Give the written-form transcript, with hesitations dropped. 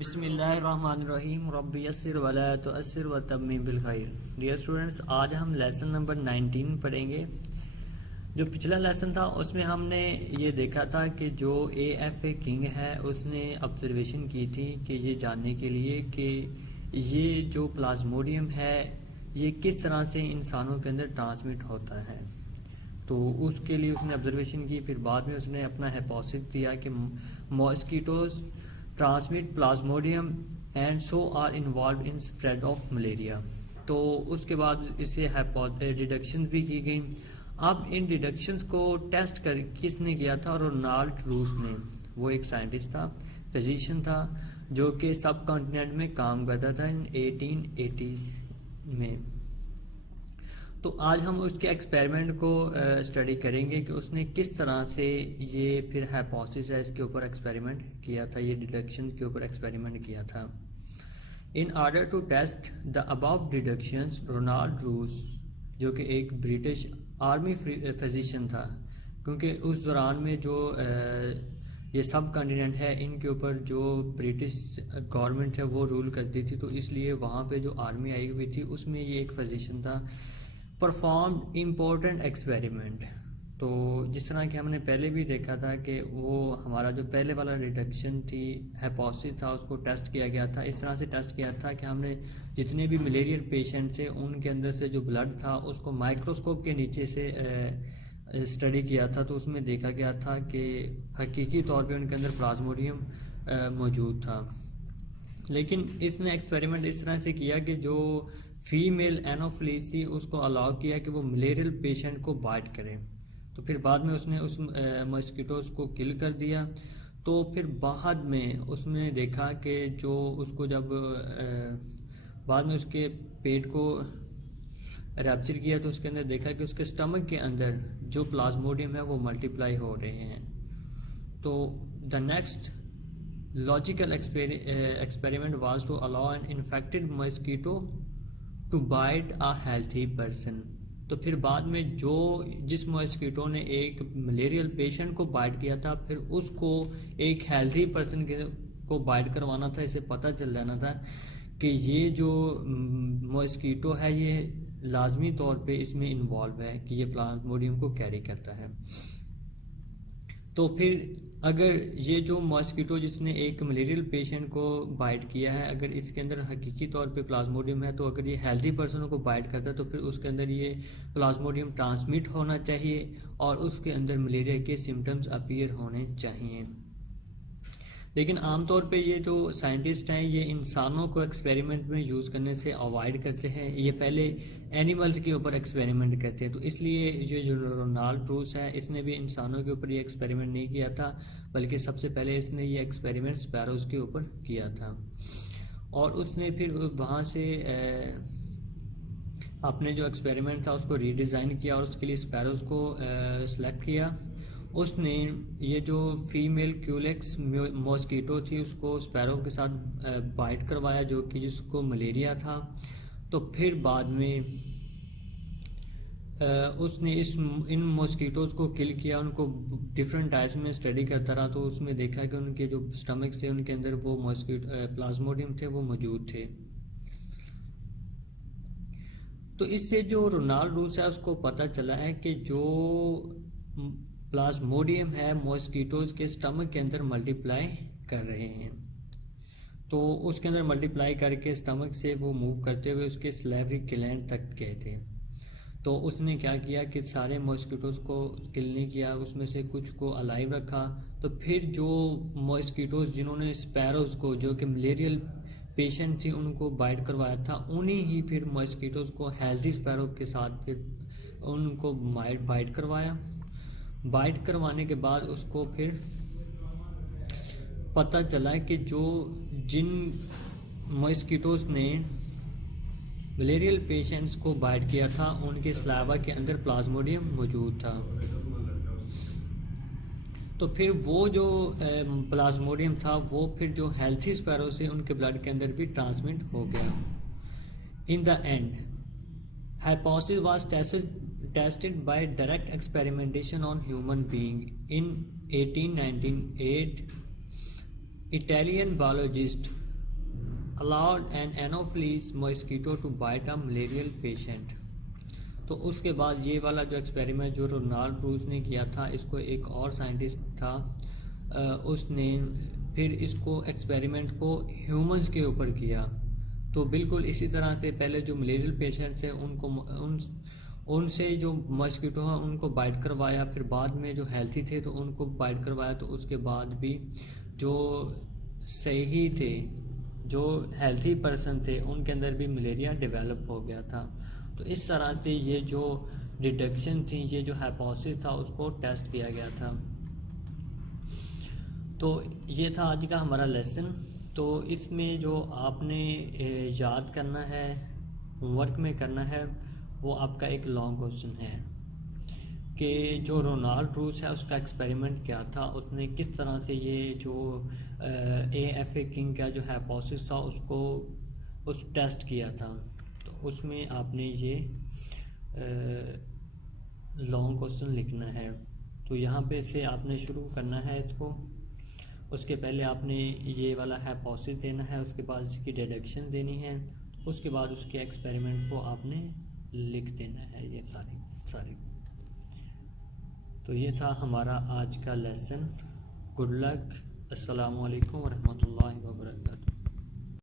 बिस्मिल्लाहिर्रहमानिर्रहीम रब्बि यस्सिर वला तुअस्सिर वतम्मिम बिल खैर। डियर स्टूडेंट्स, आज हम लेसन नंबर 19 पढ़ेंगे। जो पिछला लेसन था उसमें हमने ये देखा था कि जो ए किंग है उसने ऑब्जर्वेशन की थी कि ये जानने के लिए कि ये जो प्लाज्मोडियम है ये किस तरह से इंसानों के अंदर ट्रांसमिट होता है। तो उसके लिए उसने ऑब्जर्वेशन की, फिर बाद में उसने अपना हाइपोथेसिस दिया कि mosquitoes transmit plasmodium and so are involve in spread of malaria. तो उसके बाद इसे डिडक्शंस भी की गई। अब इन डिडक्शंस को टेस्ट कर किसने किया था? रोनाल्ड रूस ने। वो एक साइंटिस्ट था, फिजिशियन था, जो कि सब कॉन्टिनेंट में काम करता था इन 1880 में। तो आज हम उसके एक्सपेरिमेंट को स्टडी करेंगे कि उसने किस तरह से ये फिर हाइपोथेसिस है इसके ऊपर एक्सपेरिमेंट किया था, ये डिडक्शन के ऊपर एक्सपेरिमेंट किया था। In order to test the above deductions, Ronald Ross जो कि एक ब्रिटिश आर्मी फिजिशियन था, क्योंकि उस दौरान में जो ये सब कॉन्टिनेंट है इनके ऊपर जो ब्रिटिश गवर्नमेंट है वो रूल करती थी, तो इसलिए वहाँ पे जो आर्मी आई हुई थी उसमें ये एक फिजिशियन था। Perform important experiment. तो जिस तरह कि हमने पहले भी देखा था कि वो हमारा जो पहले वाला डिडक्शन थी, हाइपोथेसिस था, उसको टेस्ट किया गया था। इस तरह से टेस्ट किया था कि हमने जितने भी मलेरियल पेशेंट थे उनके अंदर से जो ब्लड था उसको माइक्रोस्कोप के नीचे से स्टडी किया था। तो उसमें देखा गया था कि हकीकी तौर पे उनके अंदर प्लाज्मोडियम मौजूद था। लेकिन इसने एक्सपेरिमेंट इस तरह से किया कि जो फीमेल एनोफिलीस थी उसको अलाउ किया कि वो मलेरियल पेशेंट को बाइट करें। तो फिर बाद में उसने उस मस्कीटोज को किल कर दिया। तो फिर बाद में उसने देखा कि जो उसको जब बाद में उसके पेट को रैप्चर किया तो उसके अंदर देखा कि उसके स्टमक के अंदर जो प्लाज्मोडियम है वो मल्टीप्लाई हो रहे हैं। तो the next logical experiment was to allow an infected mosquito to bite a healthy person। तो फिर बाद में जिस मॉस्किटो ने एक मलेरियल पेशेंट को बाइट किया था, फिर उसको एक हेल्थी पर्सन को बाइट करवाना था। इसे पता चल जाना था कि ये जो मॉस्किटो है ये लाजमी तौर पे इसमें इन्वॉल्व है कि ये प्लाज्मोडियम को कैरी करता है। तो फिर अगर ये जो मॉस्किटो जिसने एक मलेरियल पेशेंट को बाइट किया है, अगर इसके अंदर हकीकी तौर पे प्लाज्मोडियम है, तो अगर ये हेल्दी पर्सनों को बाइट करता है तो फिर उसके अंदर ये प्लाज्मोडियम ट्रांसमिट होना चाहिए और उसके अंदर मलेरिया के सिम्टम्स अपीयर होने चाहिए। लेकिन आमतौर पे ये जो साइंटिस्ट हैं ये इंसानों को एक्सपेरिमेंट में यूज़ करने से अवॉइड करते हैं, ये पहले एनिमल्स के ऊपर एक्सपेरिमेंट करते हैं। तो इसलिए ये जो रोनाल्ड रूस है इसने भी इंसानों के ऊपर ये एक्सपेरिमेंट नहीं किया था, बल्कि सबसे पहले इसने ये एक्सपेरिमेंट स्पैरोज़ के ऊपर किया था। और उसने फिर वहाँ से अपने जो एक्सपेरिमेंट था उसको रीडिज़ाइन किया और उसके लिए स्पैरोज़ को सेलेक्ट किया। उसने ये जो फीमेल क्यूलेक्स मॉस्किटो थी उसको स्पैरो के साथ बाइट करवाया, जो कि जिसको मलेरिया था। तो फिर बाद में उसने इन मॉस्किटोज़ को किल किया, उनको डिफरेंट टाइप्स में स्टडी करता रहा। तो उसमें देखा कि उनके जो स्टमक थे उनके अंदर वो प्लाज्मोडियम थे वो मौजूद थे। तो इससे जो रोनाल्ड रूस है उसको पता चला है कि जो प्लाज्मोडियम है मॉस्किटोज़ के स्टमक के अंदर मल्टीप्लाई कर रहे हैं। तो उसके अंदर मल्टीप्लाई करके स्टमक से वो मूव करते हुए उसके सैलिवरी ग्लैंड तक गए थे। तो उसने क्या किया कि सारे मॉस्किटोज़ को किल नहीं किया, उसमें से कुछ को अलाइव रखा। तो फिर जो मॉस्किटोज़ जिन्होंने स्पैरोज़ को जो कि मलेरियल पेशेंट थी उनको बाइट करवाया था, उन्हीं ही फिर मॉस्किटोज़ को हेल्थी स्पैरो के साथ फिर उनको बाइट करवाया। बाइट करवाने के बाद उसको फिर पता चला कि जिन मॉस्किटोज़ ने मलेरियल पेशेंट्स को बाइट किया था उनके स्लावा के अंदर प्लाज्मोडियम मौजूद था। तो फिर वो जो प्लाज्मोडियम था वो फिर जो हेल्थी स्पैरो से उनके ब्लड के अंदर भी ट्रांसमिट हो गया। In the end hypothesis was tested by direct experimentation on human being in 1898 Italian biologist allowed an anopheles mosquito to bite a malarial patient। तो उसके बाद ये वाला जो एक्सपेरिमेंट जो रोनाल्ड ब्रूस ने किया था, इसको एक और साइंटिस्ट था, उसने फिर इसको एक्सपेरिमेंट को ह्यूमंस के ऊपर किया। तो बिल्कुल इसी तरह से पहले जो मलेरियल पेशेंट्स हैं उनसे जो मस्कीटो है उनको बाइट करवाया, फिर बाद में जो हेल्थी थे तो उनको बाइट करवाया। तो उसके बाद भी जो सही थे, जो हेल्थी पर्सन थे, उनके अंदर भी मलेरिया डेवलप हो गया था। तो इस तरह से ये जो डिडक्शन थी, ये जो हाइपोथेसिस था, उसको टेस्ट किया गया था। तो ये था आज का हमारा लेसन। तो इसमें जो आपने याद करना है, होमवर्क में करना है, वो आपका एक लॉन्ग क्वेश्चन है कि जो रोनाल्ड ब्रूस है उसका एक्सपेरिमेंट क्या था, उसने किस तरह से ये जो AFA किंग का जो हाइपोथेसिस था उस टेस्ट किया था। तो उसमें आपने ये लॉन्ग क्वेश्चन लिखना है। तो यहाँ पे से आपने शुरू करना है इसको। उसके पहले आपने ये वाला हाइपोथेसिस देना है, उसके बाद इसकी डिडक्शन देनी है, उसके बाद उसके एक्सपेरिमेंट को आपने लिख देना है, ये सारी। तो ये था हमारा आज का लेसन। Good luck. अस्सलामु अलैकुम वरहमतुल्लाहि वबरकातुहू।